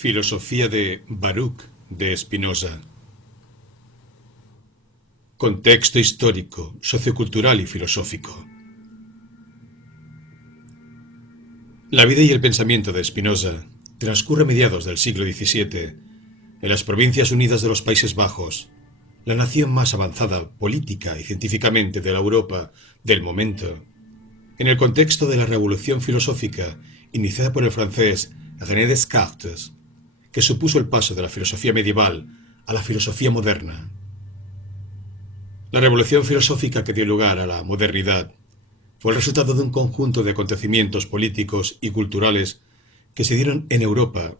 Filosofía de Baruch de Spinoza. Contexto histórico, sociocultural y filosófico. La vida y el pensamiento de Spinoza transcurre a mediados del siglo XVII en las Provincias Unidas de los Países Bajos, la nación más avanzada política y científicamente de la Europa del momento, en el contexto de la revolución filosófica iniciada por el francés René Descartes, que supuso el paso de la filosofía medieval a la filosofía moderna. La revolución filosófica que dio lugar a la modernidad fue el resultado de un conjunto de acontecimientos políticos y culturales que se dieron en Europa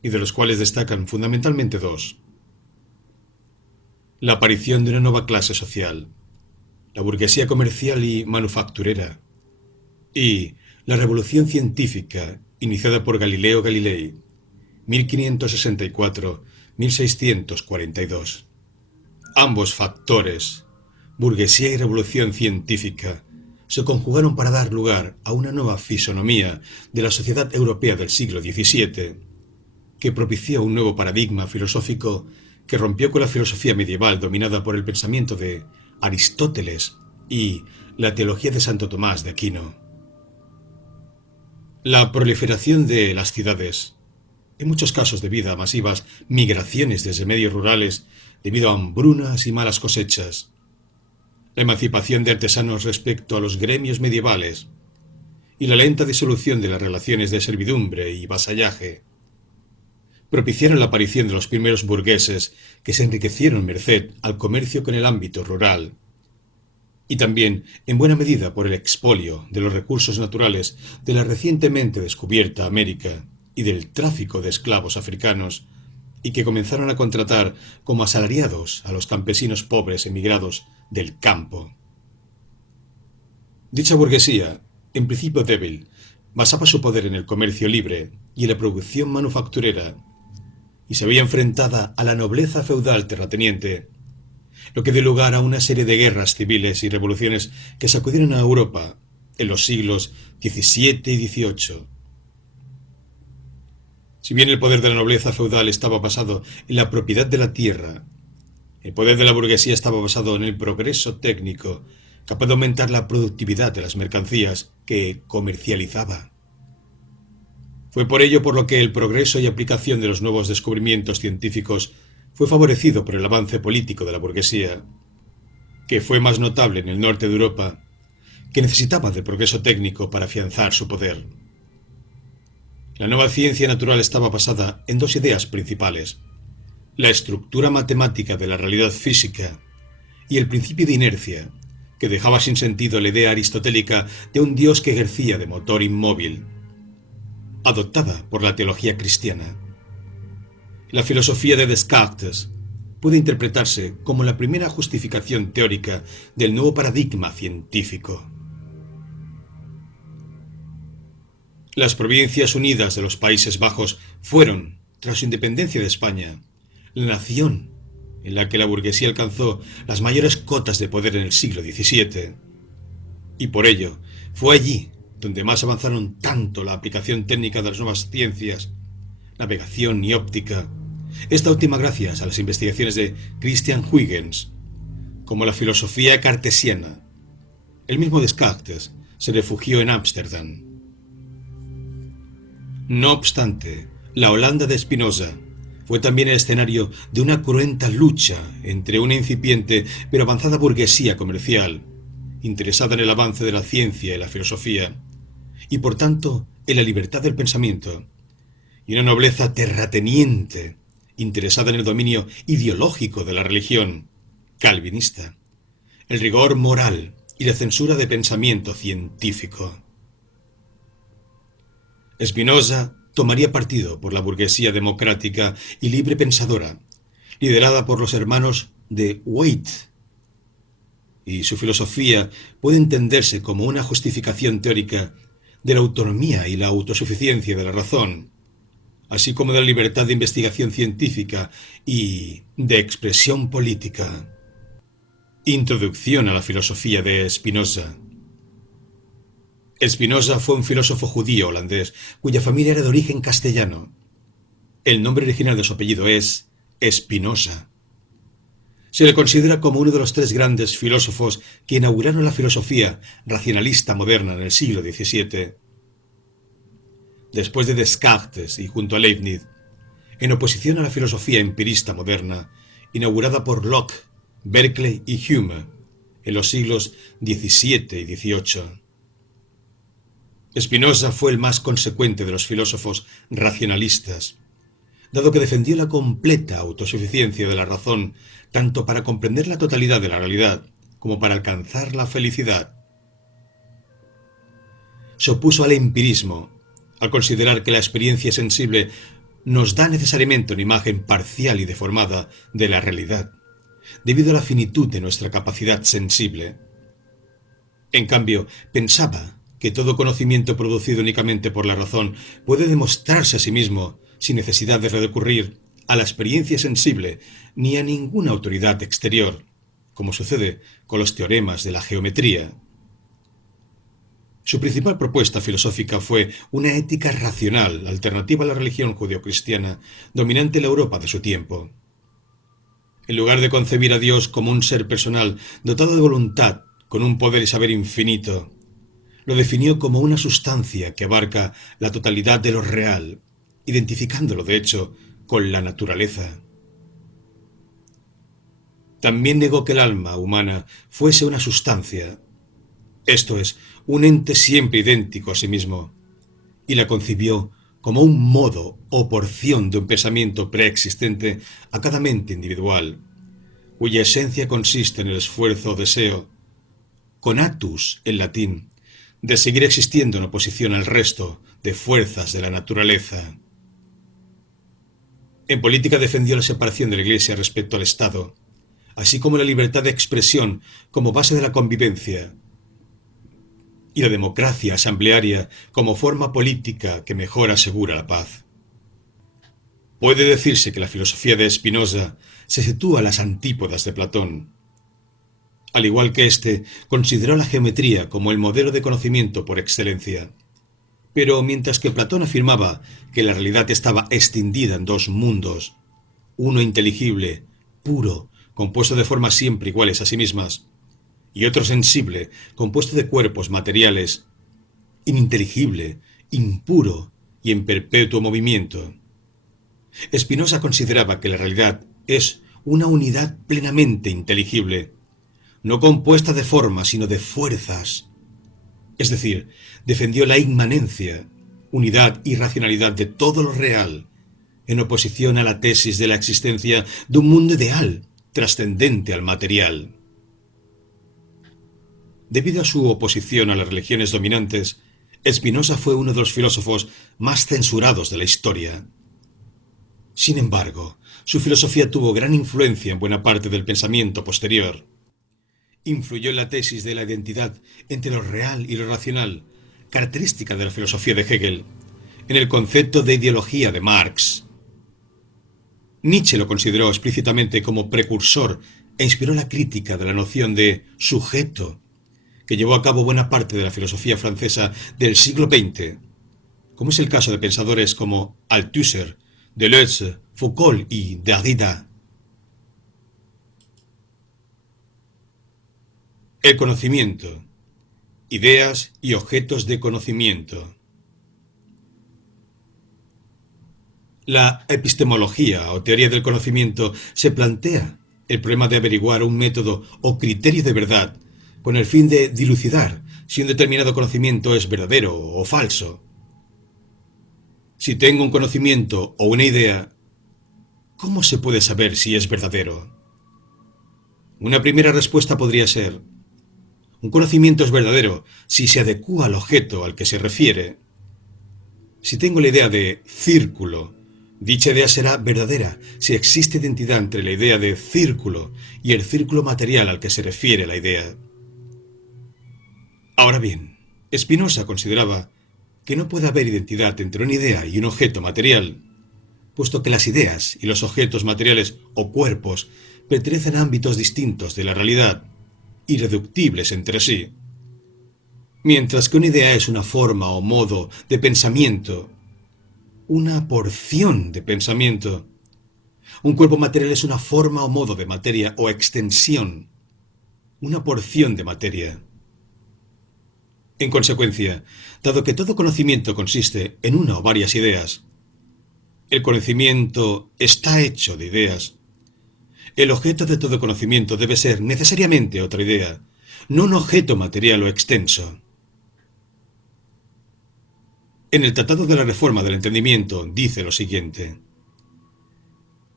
y de los cuales destacan fundamentalmente dos: la aparición de una nueva clase social, la burguesía comercial y manufacturera, y la revolución científica iniciada por Galileo Galilei, 1564-1642. Ambos factores, burguesía y revolución científica, se conjugaron para dar lugar a una nueva fisonomía de la sociedad europea del siglo XVII, que propició un nuevo paradigma filosófico que rompió con la filosofía medieval dominada por el pensamiento de Aristóteles y la teología de Santo Tomás de Aquino. La proliferación de las ciudades, en muchos casos debido a masivas migraciones desde medios rurales debido a hambrunas y malas cosechas, la emancipación de artesanos respecto a los gremios medievales y la lenta disolución de las relaciones de servidumbre y vasallaje propiciaron la aparición de los primeros burgueses que se enriquecieron merced al comercio con el ámbito rural, y también en buena medida por el expolio de los recursos naturales de la recientemente descubierta América y del tráfico de esclavos africanos, y que comenzaron a contratar como asalariados a los campesinos pobres emigrados del campo. Dicha burguesía, en principio débil, basaba su poder en el comercio libre y en la producción manufacturera, y se veía enfrentada a la nobleza feudal terrateniente, lo que dio lugar a una serie de guerras civiles y revoluciones que sacudieron a Europa en los siglos XVII y XVIII. Si bien el poder de la nobleza feudal estaba basado en la propiedad de la tierra, el poder de la burguesía estaba basado en el progreso técnico, capaz de aumentar la productividad de las mercancías que comercializaba. Fue por ello por lo que el progreso y aplicación de los nuevos descubrimientos científicos fue favorecido por el avance político de la burguesía, que fue más notable en el norte de Europa, que necesitaba del progreso técnico para afianzar su poder. La nueva ciencia natural estaba basada en dos ideas principales: la estructura matemática de la realidad física y el principio de inercia, que dejaba sin sentido la idea aristotélica de un Dios que ejercía de motor inmóvil, adoptada por la teología cristiana. La filosofía de Descartes puede interpretarse como la primera justificación teórica del nuevo paradigma científico. Las Provincias Unidas de los Países Bajos fueron, tras su independencia de España, la nación en la que la burguesía alcanzó las mayores cotas de poder en el siglo XVII. Y por ello, fue allí donde más avanzaron tanto la aplicación técnica de las nuevas ciencias, navegación y óptica, esta última gracias a las investigaciones de Christian Huygens, como la filosofía cartesiana. El mismo Descartes se refugió en Ámsterdam. No obstante, la Holanda de Spinoza fue también el escenario de una cruenta lucha entre una incipiente pero avanzada burguesía comercial, interesada en el avance de la ciencia y la filosofía, y por tanto en la libertad del pensamiento, y una nobleza terrateniente, interesada en el dominio ideológico de la religión, calvinista, el rigor moral y la censura de pensamiento científico. Spinoza tomaría partido por la burguesía democrática y libre pensadora, liderada por los hermanos de Waite, y su filosofía puede entenderse como una justificación teórica de la autonomía y la autosuficiencia de la razón, así como de la libertad de investigación científica y de expresión política. Introducción a la filosofía de Spinoza. Spinoza fue un filósofo judío holandés cuya familia era de origen castellano. El nombre original de su apellido es Spinoza. Se le considera como uno de los tres grandes filósofos que inauguraron la filosofía racionalista moderna en el siglo XVII. Después de Descartes y junto a Leibniz, en oposición a la filosofía empirista moderna, inaugurada por Locke, Berkeley y Hume en los siglos XVII y XVIII. Spinoza fue el más consecuente de los filósofos racionalistas, dado que defendió la completa autosuficiencia de la razón tanto para comprender la totalidad de la realidad como para alcanzar la felicidad. Se opuso al empirismo, al considerar que la experiencia sensible nos da necesariamente una imagen parcial y deformada de la realidad, debido a la finitud de nuestra capacidad sensible. En cambio, pensaba que todo conocimiento producido únicamente por la razón puede demostrarse a sí mismo sin necesidad de recurrir a la experiencia sensible ni a ninguna autoridad exterior, como sucede con los teoremas de la geometría. Su principal propuesta filosófica fue una ética racional alternativa a la religión judeocristiana dominante en la Europa de su tiempo. En lugar de concebir a Dios como un ser personal dotado de voluntad, con un poder y saber infinito, lo definió como una sustancia que abarca la totalidad de lo real, identificándolo, de hecho, con la naturaleza. También negó que el alma humana fuese una sustancia, esto es, un ente siempre idéntico a sí mismo, y la concibió como un modo o porción de un pensamiento preexistente a cada mente individual, cuya esencia consiste en el esfuerzo o deseo, conatus en latín, de seguir existiendo en oposición al resto de fuerzas de la naturaleza. En política defendió la separación de la Iglesia respecto al Estado, así como la libertad de expresión como base de la convivencia, y la democracia asamblearia como forma política que mejor asegura la paz. Puede decirse que la filosofía de Spinoza se sitúa a las antípodas de Platón. Al igual que éste, consideró la geometría como el modelo de conocimiento por excelencia. Pero mientras que Platón afirmaba que la realidad estaba extendida en dos mundos, uno inteligible, puro, compuesto de formas siempre iguales a sí mismas, y otro sensible, compuesto de cuerpos materiales, ininteligible, impuro y en perpetuo movimiento. Spinoza consideraba que la realidad es una unidad plenamente inteligible, no compuesta de formas, sino de fuerzas. Es decir, defendió la inmanencia, unidad y racionalidad de todo lo real, en oposición a la tesis de la existencia de un mundo ideal, trascendente al material. Debido a su oposición a las religiones dominantes, Spinoza fue uno de los filósofos más censurados de la historia. Sin embargo, su filosofía tuvo gran influencia en buena parte del pensamiento posterior. Influyó en la tesis de la identidad entre lo real y lo racional, característica de la filosofía de Hegel, en el concepto de ideología de Marx. Nietzsche lo consideró explícitamente como precursor e inspiró la crítica de la noción de sujeto, que llevó a cabo buena parte de la filosofía francesa del siglo XX, como es el caso de pensadores como Althusser, Deleuze, Foucault y Derrida. El conocimiento, ideas y objetos de conocimiento. La epistemología o teoría del conocimiento se plantea el problema de averiguar un método o criterio de verdad con el fin de dilucidar si un determinado conocimiento es verdadero o falso. Si tengo un conocimiento o una idea, ¿cómo se puede saber si es verdadero? Una primera respuesta podría ser: un conocimiento es verdadero si se adecúa al objeto al que se refiere. Si tengo la idea de círculo, dicha idea será verdadera si existe identidad entre la idea de círculo y el círculo material al que se refiere la idea. Ahora bien, Spinoza consideraba que no puede haber identidad entre una idea y un objeto material, puesto que las ideas y los objetos materiales o cuerpos pertenecen a ámbitos distintos de la realidad, irreductibles entre sí. Mientras que una idea es una forma o modo de pensamiento, una porción de pensamiento. Un cuerpo material es una forma o modo de materia o extensión, una porción de materia. En consecuencia, dado que todo conocimiento consiste en una o varias ideas, el conocimiento está hecho de ideas. El objeto de todo conocimiento debe ser necesariamente otra idea, no un objeto material o extenso. En el Tratado de la Reforma del Entendimiento dice lo siguiente: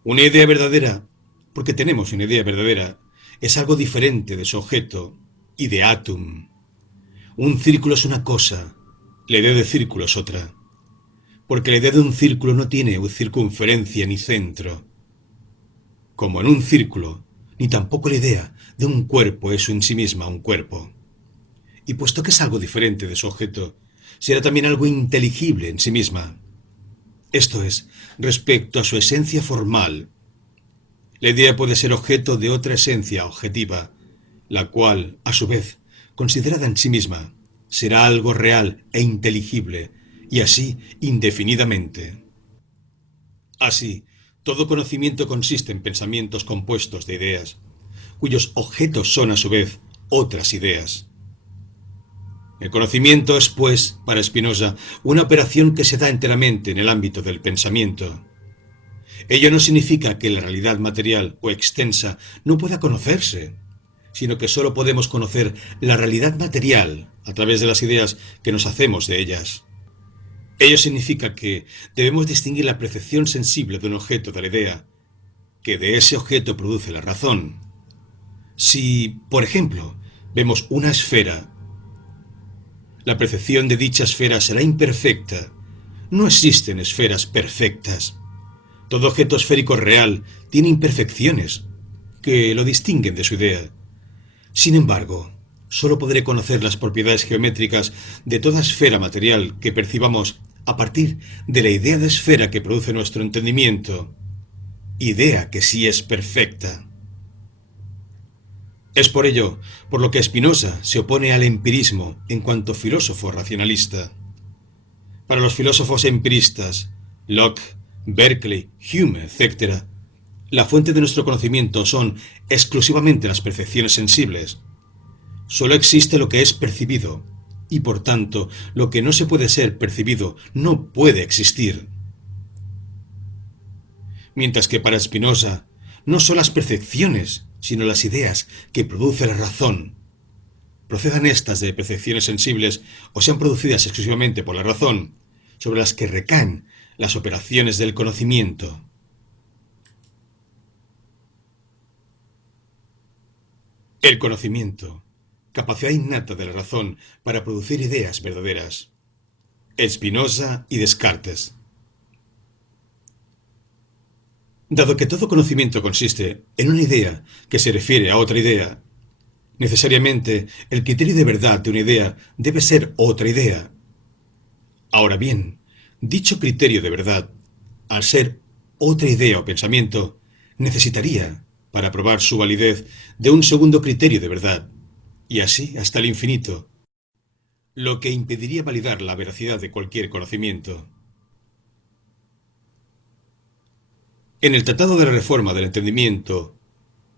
una idea verdadera, porque tenemos una idea verdadera, es algo diferente de su objeto, ideatum. Un círculo es una cosa, la idea de círculo es otra, porque la idea de un círculo no tiene circunferencia ni centro. Como en un círculo, ni tampoco la idea de un cuerpo es en sí misma un cuerpo. Y puesto que es algo diferente de su objeto, será también algo inteligible en sí misma. Esto es, respecto a su esencia formal. La idea puede ser objeto de otra esencia objetiva, la cual, a su vez, considerada en sí misma, será algo real e inteligible, y así indefinidamente. Así, todo conocimiento consiste en pensamientos compuestos de ideas, cuyos objetos son a su vez otras ideas. El conocimiento es, pues, para Spinoza, una operación que se da enteramente en el ámbito del pensamiento. Ello no significa que la realidad material o extensa no pueda conocerse, sino que sólo podemos conocer la realidad material a través de las ideas que nos hacemos de ellas. Ello significa que debemos distinguir la percepción sensible de un objeto de la idea, que de ese objeto produce la razón. Si, por ejemplo, vemos una esfera, la percepción de dicha esfera será imperfecta. No existen esferas perfectas. Todo objeto esférico real tiene imperfecciones que lo distinguen de su idea. Sin embargo, solo podré conocer las propiedades geométricas de toda esfera material que percibamos a partir de la idea de esfera que produce nuestro entendimiento, idea que sí es perfecta. Es por ello por lo que Spinoza se opone al empirismo en cuanto filósofo racionalista. Para los filósofos empiristas, Locke, Berkeley, Hume, etc., la fuente de nuestro conocimiento son exclusivamente las percepciones sensibles. Solo existe lo que es percibido, y por tanto, lo que no se puede ser percibido no puede existir. Mientras que para Spinoza, no son las percepciones, sino las ideas que produce la razón. Procedan estas de percepciones sensibles o sean producidas exclusivamente por la razón, sobre las que recaen las operaciones del conocimiento. El conocimiento, capacidad innata de la razón para producir ideas verdaderas. Spinoza y Descartes. Dado que todo conocimiento consiste en una idea que se refiere a otra idea, necesariamente el criterio de verdad de una idea debe ser otra idea. Ahora bien, dicho criterio de verdad, al ser otra idea o pensamiento, necesitaría, para probar su validez, de un segundo criterio de verdad, y así hasta el infinito, lo que impediría validar la veracidad de cualquier conocimiento. En el Tratado de la Reforma del Entendimiento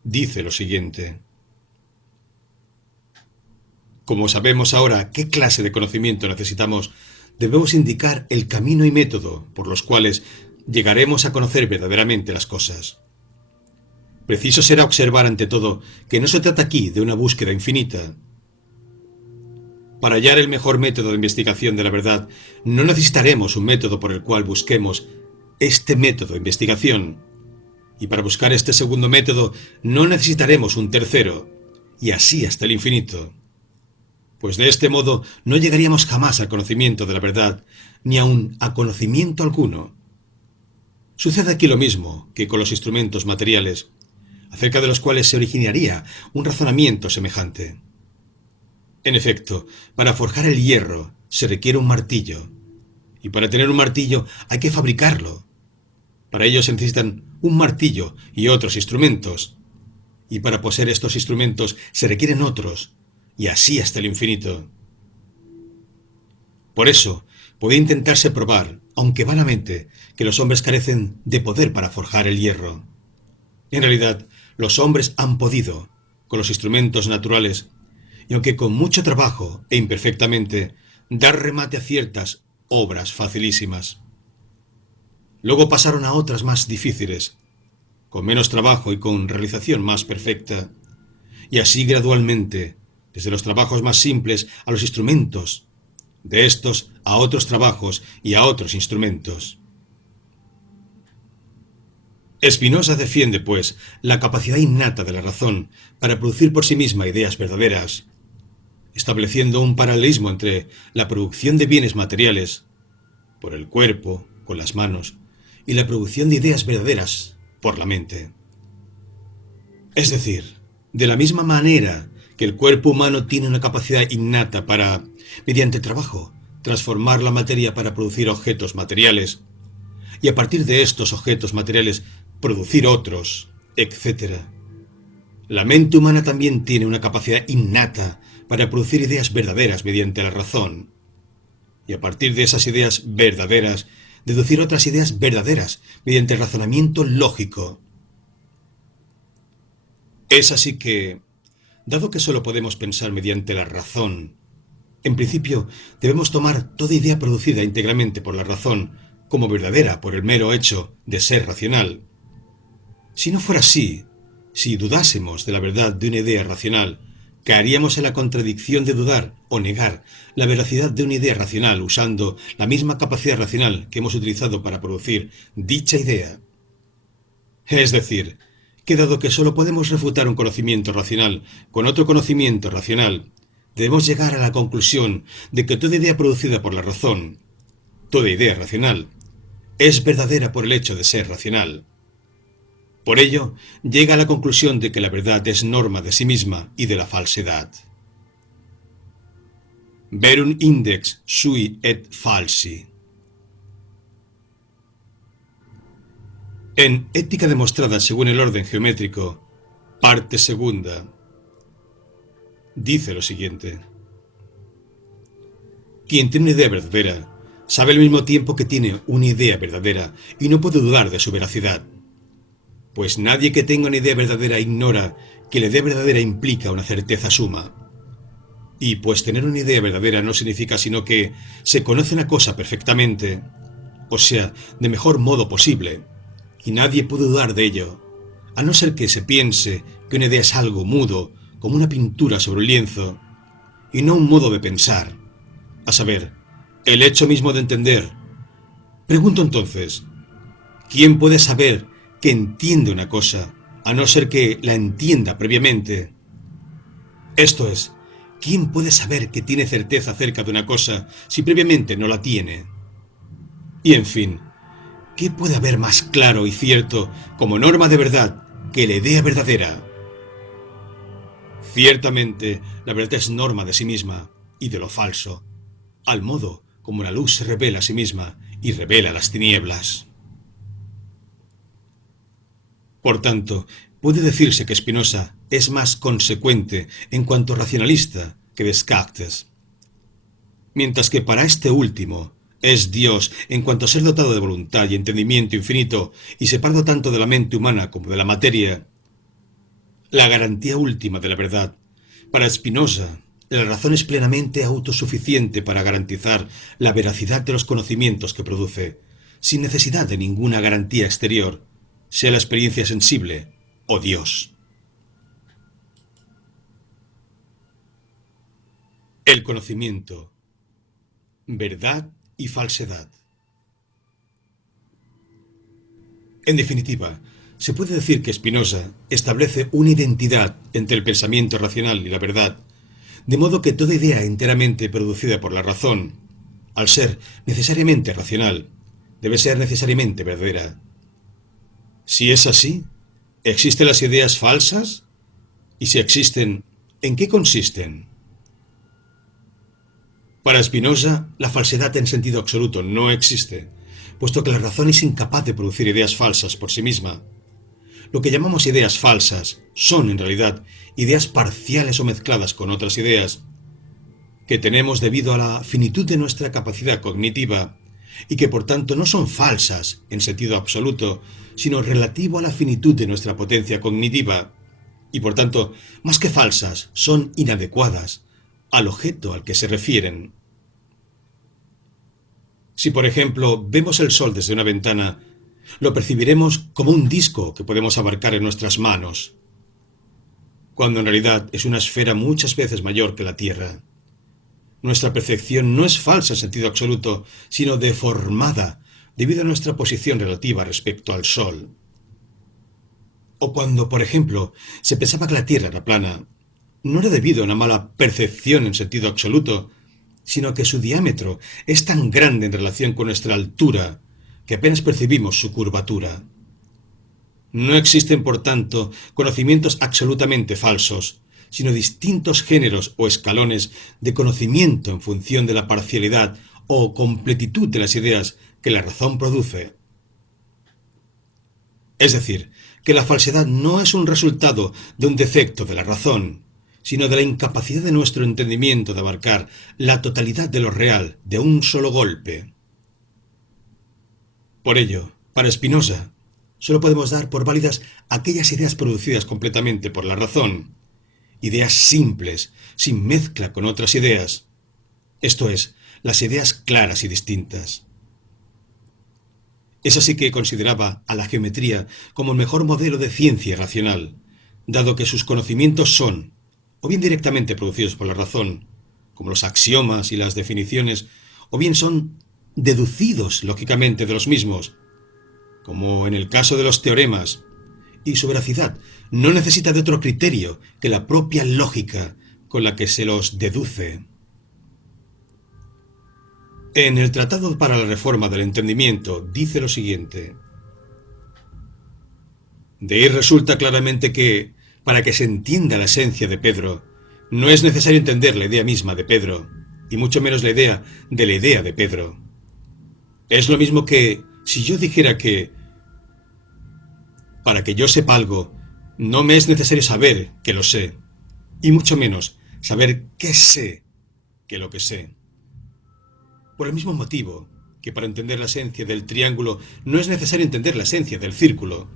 dice lo siguiente: como sabemos ahora qué clase de conocimiento necesitamos, debemos indicar el camino y método por los cuales llegaremos a conocer verdaderamente las cosas. Preciso será observar ante todo que no se trata aquí de una búsqueda infinita. Para hallar el mejor método de investigación de la verdad, no necesitaremos un método por el cual busquemos este método de investigación. Y para buscar este segundo método, no necesitaremos un tercero, y así hasta el infinito. Pues de este modo no llegaríamos jamás al conocimiento de la verdad, ni aun a conocimiento alguno. Sucede aquí lo mismo que con los instrumentos materiales, acerca de los cuales se originaría un razonamiento semejante. En efecto, para forjar el hierro se requiere un martillo, y para tener un martillo hay que fabricarlo. Para ello se necesitan un martillo y otros instrumentos, y para poseer estos instrumentos se requieren otros, y así hasta el infinito. Por eso, puede intentarse probar aunque vanamente, que los hombres carecen de poder para forjar el hierro. En realidad, los hombres han podido, con los instrumentos naturales, y aunque con mucho trabajo e imperfectamente, dar remate a ciertas obras facilísimas. Luego pasaron a otras más difíciles, con menos trabajo y con realización más perfecta, y así gradualmente, desde los trabajos más simples a los instrumentos, de estos a otros trabajos y a otros instrumentos. Spinoza defiende, pues, la capacidad innata de la razón para producir por sí misma ideas verdaderas, estableciendo un paralelismo entre la producción de bienes materiales, por el cuerpo, con las manos, y la producción de ideas verdaderas, por la mente. Es decir, de la misma manera que el cuerpo humano tiene una capacidad innata para, mediante trabajo, transformar la materia para producir objetos materiales, y a partir de estos objetos materiales producir otros, etc. La mente humana también tiene una capacidad innata para producir ideas verdaderas mediante la razón, y a partir de esas ideas verdaderas, deducir otras ideas verdaderas mediante el razonamiento lógico. Es así que, dado que solo podemos pensar mediante la razón, en principio debemos tomar toda idea producida íntegramente por la razón como verdadera por el mero hecho de ser racional. Si no fuera así, si dudásemos de la verdad de una idea racional, caeríamos en la contradicción de dudar o negar la veracidad de una idea racional usando la misma capacidad racional que hemos utilizado para producir dicha idea. Es decir, que dado que solo podemos refutar un conocimiento racional con otro conocimiento racional, debemos llegar a la conclusión de que toda idea producida por la razón, toda idea racional, es verdadera por el hecho de ser racional. Por ello, llega a la conclusión de que la verdad es norma de sí misma y de la falsedad. Verum index sui et falsi. En Ética demostrada según el orden geométrico, parte segunda, dice lo siguiente: quien tiene una idea verdadera sabe al mismo tiempo que tiene una idea verdadera y no puede dudar de su veracidad. Pues nadie que tenga una idea verdadera ignora que la idea verdadera implica una certeza suma. Y pues tener una idea verdadera no significa sino que se conoce una cosa perfectamente, o sea, de mejor modo posible, y nadie puede dudar de ello, a no ser que se piense que una idea es algo mudo, como una pintura sobre un lienzo, y no un modo de pensar, a saber, el hecho mismo de entender. Pregunto entonces, ¿quién puede saber que entiende una cosa, a no ser que la entienda previamente? Esto es, ¿quién puede saber que tiene certeza acerca de una cosa si previamente no la tiene? Y en fin, ¿qué puede haber más claro y cierto como norma de verdad que la idea verdadera? Ciertamente, la verdad es norma de sí misma y de lo falso, al modo como la luz se revela a sí misma y revela las tinieblas. Por tanto, puede decirse que Spinoza es más consecuente en cuanto racionalista que Descartes, mientras que para este último es Dios en cuanto a ser dotado de voluntad y entendimiento infinito y separado tanto de la mente humana como de la materia. La garantía última de la verdad. Para Spinoza, la razón es plenamente autosuficiente para garantizar la veracidad de los conocimientos que produce, sin necesidad de ninguna garantía exterior, sea la experiencia sensible o Dios. El conocimiento, verdad y falsedad. En definitiva, se puede decir que Spinoza establece una identidad entre el pensamiento racional y la verdad, de modo que toda idea enteramente producida por la razón, al ser necesariamente racional, debe ser necesariamente verdadera. Si es así, ¿existen las ideas falsas? Y si existen, ¿en qué consisten? Para Spinoza, la falsedad en sentido absoluto no existe, puesto que la razón es incapaz de producir ideas falsas por sí misma. Lo que llamamos ideas falsas son, en realidad, ideas parciales o mezcladas con otras ideas que tenemos debido a la finitud de nuestra capacidad cognitiva y que por tanto no son falsas en sentido absoluto, sino relativo a la finitud de nuestra potencia cognitiva, y por tanto, más que falsas, son inadecuadas al objeto al que se refieren. Si, por ejemplo, vemos el sol desde una ventana, lo percibiremos como un disco que podemos abarcar en nuestras manos, cuando en realidad es una esfera muchas veces mayor que la Tierra. Nuestra percepción no es falsa en sentido absoluto, sino deformada debido a nuestra posición relativa respecto al Sol. O cuando, por ejemplo, se pensaba que la Tierra era plana, no era debido a una mala percepción en sentido absoluto, sino que su diámetro es tan grande en relación con nuestra altura que apenas percibimos su curvatura. No existen, por tanto, conocimientos absolutamente falsos, sino distintos géneros o escalones de conocimiento en función de la parcialidad o completitud de las ideas que la razón produce. Es decir, que la falsedad no es un resultado de un defecto de la razón, sino de la incapacidad de nuestro entendimiento de abarcar la totalidad de lo real de un solo golpe. Por ello, para Spinoza, solo podemos dar por válidas aquellas ideas producidas completamente por la razón, ideas simples, sin mezcla con otras ideas, esto es, las ideas claras y distintas. Es así que consideraba a la geometría como el mejor modelo de ciencia racional, dado que sus conocimientos son, o bien directamente producidos por la razón, como los axiomas y las definiciones, o bien son deducidos lógicamente de los mismos, como en el caso de los teoremas, y su veracidad no necesita de otro criterio que la propia lógica con la que se los deduce. En el Tratado para la Reforma del Entendimiento dice lo siguiente: de ahí resulta claramente que, para que se entienda la esencia de Pedro, no es necesario entender la idea misma de Pedro, y mucho menos la idea de Pedro. Es lo mismo que si yo dijera que, para que yo sepa algo, no me es necesario saber que lo sé, y mucho menos saber qué sé que lo que sé. Por el mismo motivo que para entender la esencia del triángulo no es necesario entender la esencia del círculo.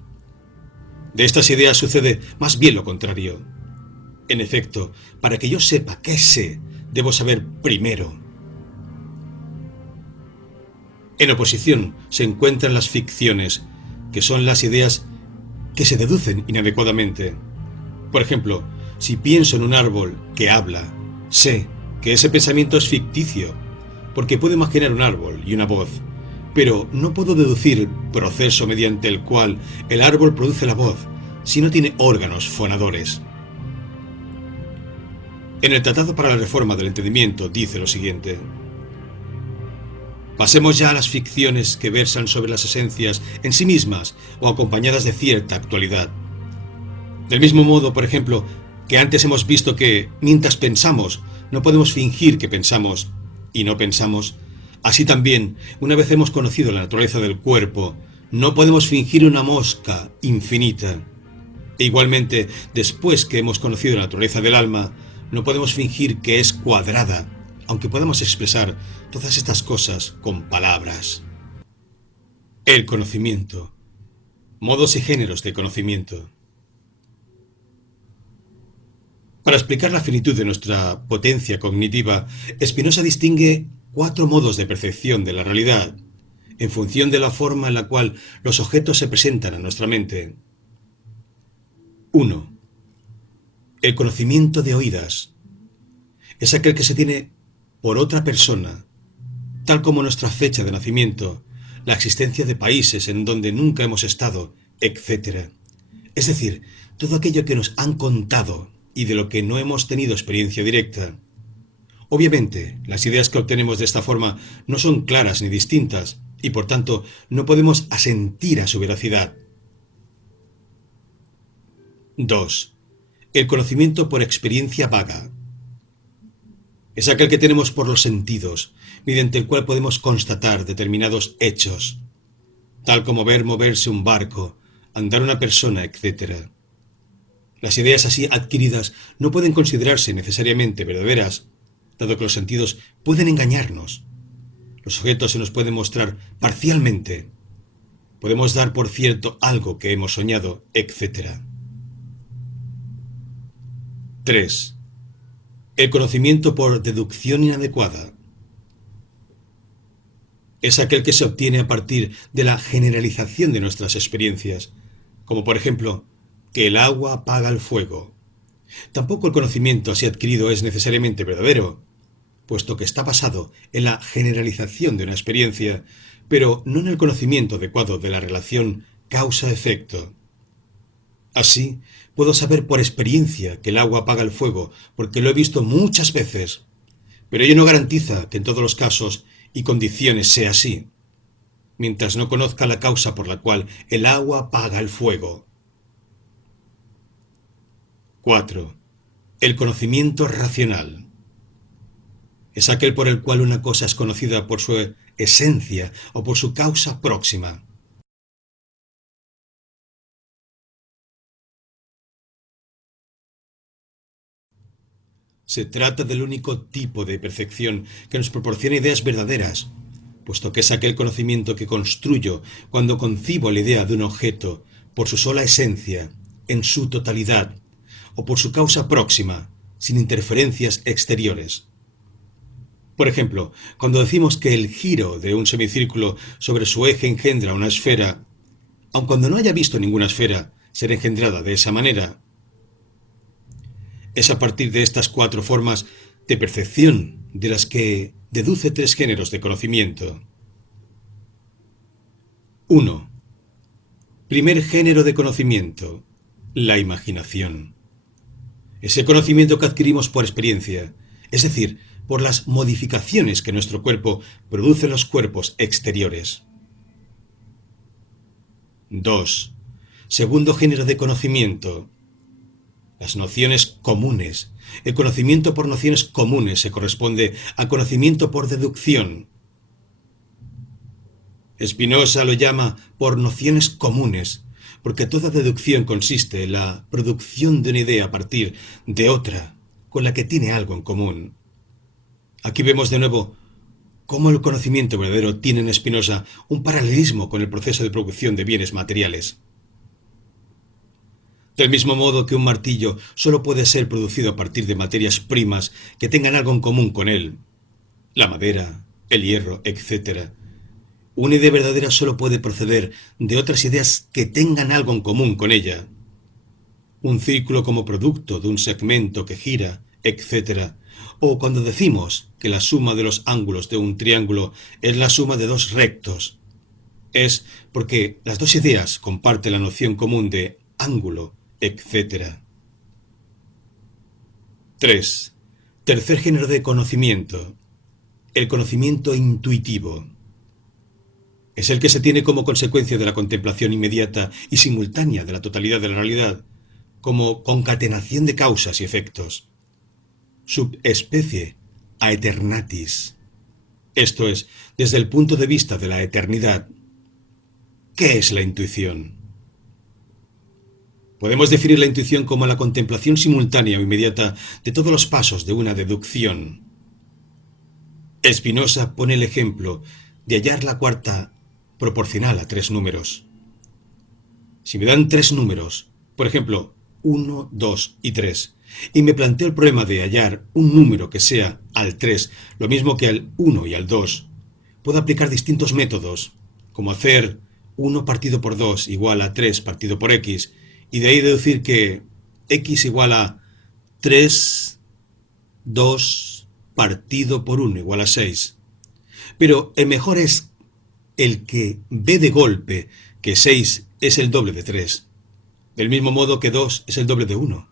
De estas ideas sucede más bien lo contrario. En efecto, para que yo sepa qué sé, debo saber primero. En oposición se encuentran las ficciones, que son las ideas que se deducen inadecuadamente. Por ejemplo, si pienso en un árbol que habla, sé que ese pensamiento es ficticio, porque puedo imaginar un árbol y una voz, pero no puedo deducir el proceso mediante el cual el árbol produce la voz si no tiene órganos fonadores. En el Tratado para la Reforma del Entendimiento dice lo siguiente: pasemos ya a las ficciones que versan sobre las esencias en sí mismas o acompañadas de cierta actualidad. Del mismo modo, por ejemplo, que antes hemos visto que, mientras pensamos, no podemos fingir que pensamos y no pensamos, así también, una vez hemos conocido la naturaleza del cuerpo, no podemos fingir una mosca infinita. E igualmente, después que hemos conocido la naturaleza del alma, no podemos fingir que es cuadrada, aunque podamos expresar todas estas cosas con palabras. El conocimiento. Modos y géneros de conocimiento. Para explicar la finitud de nuestra potencia cognitiva, Spinoza distingue 4 modos de percepción de la realidad, en función de la forma en la cual los objetos se presentan a nuestra mente. 1. El conocimiento de oídas. Es aquel que se tiene por otra persona, tal como nuestra fecha de nacimiento, la existencia de países en donde nunca hemos estado, etc. Es decir, todo aquello que nos han contado y de lo que no hemos tenido experiencia directa. Obviamente, las ideas que obtenemos de esta forma no son claras ni distintas, y por tanto no podemos asentir a su veracidad. 2. El conocimiento por experiencia vaga. Es aquel que tenemos por los sentidos, mediante el cual podemos constatar determinados hechos, tal como ver moverse un barco, andar una persona, etc. Las ideas así adquiridas no pueden considerarse necesariamente verdaderas, dado que los sentidos pueden engañarnos. Los objetos se nos pueden mostrar parcialmente. Podemos dar por cierto algo que hemos soñado, etc. 3. El conocimiento por deducción inadecuada. Es aquel que se obtiene a partir de la generalización de nuestras experiencias, como por ejemplo, que el agua apaga el fuego. Tampoco el conocimiento así adquirido es necesariamente verdadero, puesto que está basado en la generalización de una experiencia, pero no en el conocimiento adecuado de la relación causa-efecto. Así, puedo saber por experiencia que el agua apaga el fuego, porque lo he visto muchas veces, pero ello no garantiza que en todos los casos y condiciones sea así, mientras no conozca la causa por la cual el agua apaga el fuego. 4. El conocimiento racional. Es aquel por el cual una cosa es conocida por su esencia o por su causa próxima. Se trata del único tipo de percepción que nos proporciona ideas verdaderas, puesto que es aquel conocimiento que construyo cuando concibo la idea de un objeto por su sola esencia, en su totalidad, o por su causa próxima, sin interferencias exteriores. Por ejemplo, cuando decimos que el giro de un semicírculo sobre su eje engendra una esfera, aun cuando no haya visto ninguna esfera ser engendrada de esa manera, es a partir de estas 4 formas de percepción de las que deduce 3 géneros de conocimiento. 1. Primer género de conocimiento, la imaginación. Es el conocimiento que adquirimos por experiencia, es decir, por las modificaciones que nuestro cuerpo produce en los cuerpos exteriores. 2. Segundo género de conocimiento, las nociones comunes. El conocimiento por nociones comunes se corresponde a conocimiento por deducción. Spinoza lo llama por nociones comunes, porque toda deducción consiste en la producción de una idea a partir de otra, con la que tiene algo en común. Aquí vemos de nuevo cómo el conocimiento verdadero tiene en Spinoza un paralelismo con el proceso de producción de bienes materiales. Del mismo modo que un martillo solo puede ser producido a partir de materias primas que tengan algo en común con él, la madera, el hierro, etc. Una idea verdadera solo puede proceder de otras ideas que tengan algo en común con ella. Un círculo como producto de un segmento que gira, etc. O cuando decimos que la suma de los ángulos de un triángulo es la suma de 2 rectos, es porque las 2 ideas comparten la noción común de ángulo, etc. 3. Tercer género de conocimiento, el conocimiento intuitivo. Es el que se tiene como consecuencia de la contemplación inmediata y simultánea de la totalidad de la realidad, como concatenación de causas y efectos. Subespecie aeternatis. Esto es, desde el punto de vista de la eternidad. ¿Qué es la intuición? Podemos definir la intuición como la contemplación simultánea o inmediata de todos los pasos de una deducción. Spinoza pone el ejemplo de hallar la cuarta proporcional a 3 números. Si me dan 3 números, por ejemplo, 1, 2 y 3, y me planteo el problema de hallar un número que sea al 3 lo mismo que al 1 y al 2, puedo aplicar distintos métodos, como hacer 1 partido por 2 igual a 3 partido por x, y de ahí deducir que x igual a 3, 2 partido por 1 igual a 6. Pero el mejor es el que ve de golpe que 6 es el doble de 3, del mismo modo que 2 es el doble de 1.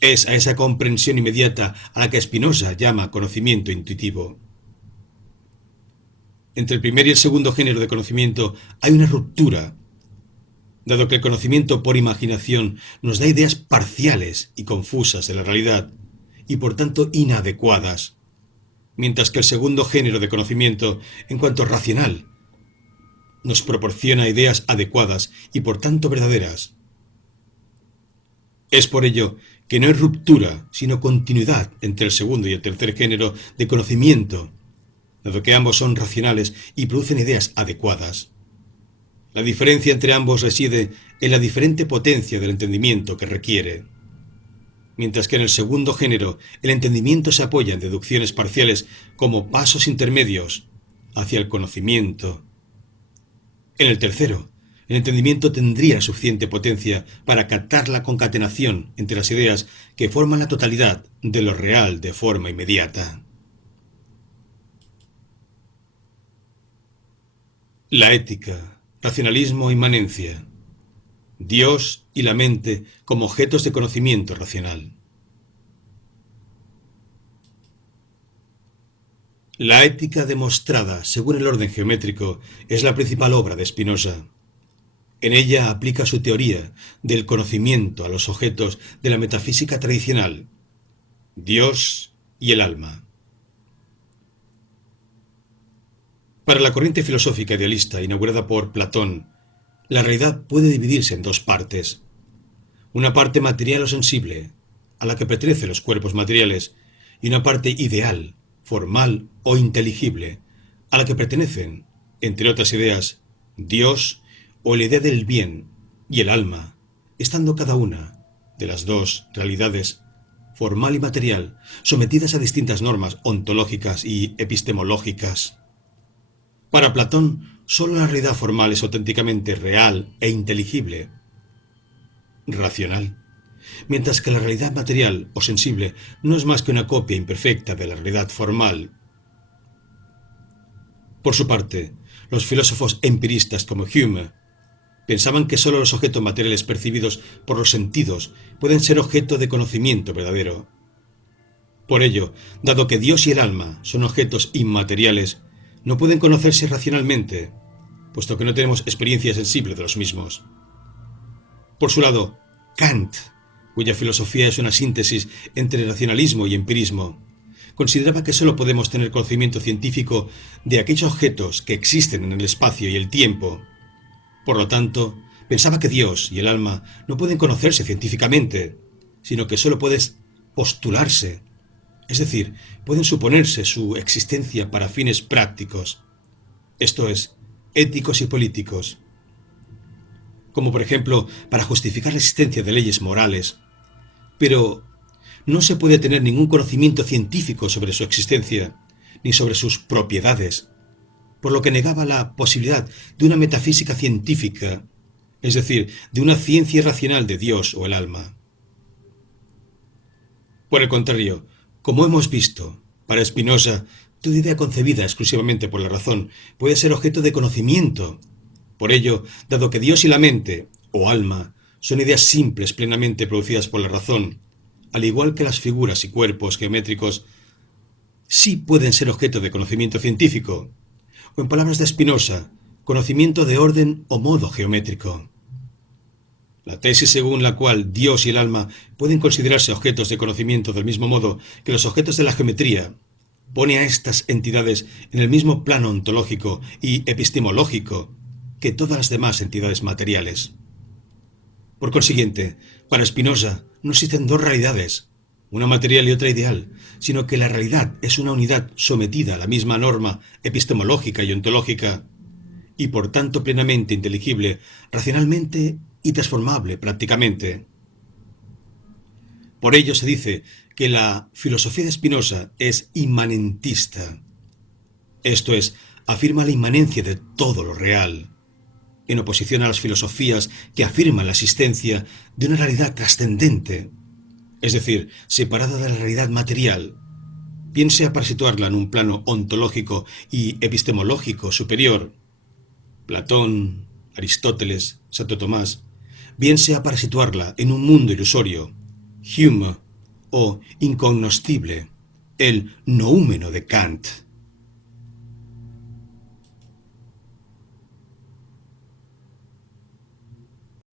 Es a esa comprensión inmediata a la que Spinoza llama conocimiento intuitivo. Entre el primer y el segundo género de conocimiento hay una ruptura, dado que el conocimiento por imaginación nos da ideas parciales y confusas de la realidad, y por tanto inadecuadas, mientras que el segundo género de conocimiento, en cuanto racional, nos proporciona ideas adecuadas y por tanto verdaderas. Es por ello que no hay ruptura, sino continuidad entre el segundo y el tercer género de conocimiento, dado que ambos son racionales y producen ideas adecuadas. La diferencia entre ambos reside en la diferente potencia del entendimiento que requiere. Mientras que en el segundo género el entendimiento se apoya en deducciones parciales como pasos intermedios hacia el conocimiento. En el tercero, el entendimiento tendría suficiente potencia para captar la concatenación entre las ideas que forman la totalidad de lo real de forma inmediata. La ética, racionalismo e inmanencia. Dios y la mente como objetos de conocimiento racional. La ética demostrada según el orden geométrico es la principal obra de Spinoza. En ella aplica su teoría del conocimiento a los objetos de la metafísica tradicional, Dios y el alma. Para la corriente filosófica idealista inaugurada por Platón, la realidad puede dividirse en dos partes. Una parte material o sensible, a la que pertenecen los cuerpos materiales, y una parte ideal, formal o inteligible, a la que pertenecen, entre otras ideas, Dios o la idea del bien y el alma, estando cada una de las dos realidades, formal y material, sometidas a distintas normas ontológicas y epistemológicas. Para Platón, solo la realidad formal es auténticamente real e inteligible, racional, mientras que la realidad material o sensible no es más que una copia imperfecta de la realidad formal. Por su parte, los filósofos empiristas como Hume pensaban que solo los objetos materiales percibidos por los sentidos pueden ser objeto de conocimiento verdadero. Por ello, dado que Dios y el alma son objetos inmateriales, no pueden conocerse racionalmente, puesto que no tenemos experiencia sensible de los mismos. Por su lado, Kant, cuya filosofía es una síntesis entre racionalismo y empirismo, consideraba que solo podemos tener conocimiento científico de aquellos objetos que existen en el espacio y el tiempo. Por lo tanto, pensaba que Dios y el alma no pueden conocerse científicamente, sino que solo pueden postularse, es decir, pueden suponerse su existencia para fines prácticos, esto es, éticos y políticos, como por ejemplo para justificar la existencia de leyes morales, pero no se puede tener ningún conocimiento científico sobre su existencia, ni sobre sus propiedades, por lo que negaba la posibilidad de una metafísica científica, es decir, de una ciencia racional de Dios o el alma. Por el contrario, como hemos visto, para Spinoza, toda idea concebida exclusivamente por la razón puede ser objeto de conocimiento. Por ello, dado que Dios y la mente, o alma, son ideas simples plenamente producidas por la razón, al igual que las figuras y cuerpos geométricos, sí pueden ser objeto de conocimiento científico, o en palabras de Spinoza, conocimiento de orden o modo geométrico. La tesis según la cual Dios y el alma pueden considerarse objetos de conocimiento del mismo modo que los objetos de la geometría, pone a estas entidades en el mismo plano ontológico y epistemológico que todas las demás entidades materiales. Por consiguiente, para Spinoza no existen dos realidades, una material y otra ideal, sino que la realidad es una unidad sometida a la misma norma epistemológica y ontológica, y por tanto plenamente inteligible, racionalmente y transformable prácticamente. Por ello se dice que la filosofía de Spinoza es inmanentista. Esto es, afirma la inmanencia de todo lo real, en oposición a las filosofías que afirman la existencia de una realidad trascendente, es decir, separada de la realidad material, bien sea para situarla en un plano ontológico y epistemológico superior, Platón, Aristóteles, Santo Tomás, bien sea para situarla en un mundo ilusorio, Hume, o incognoscible, el noúmeno de Kant.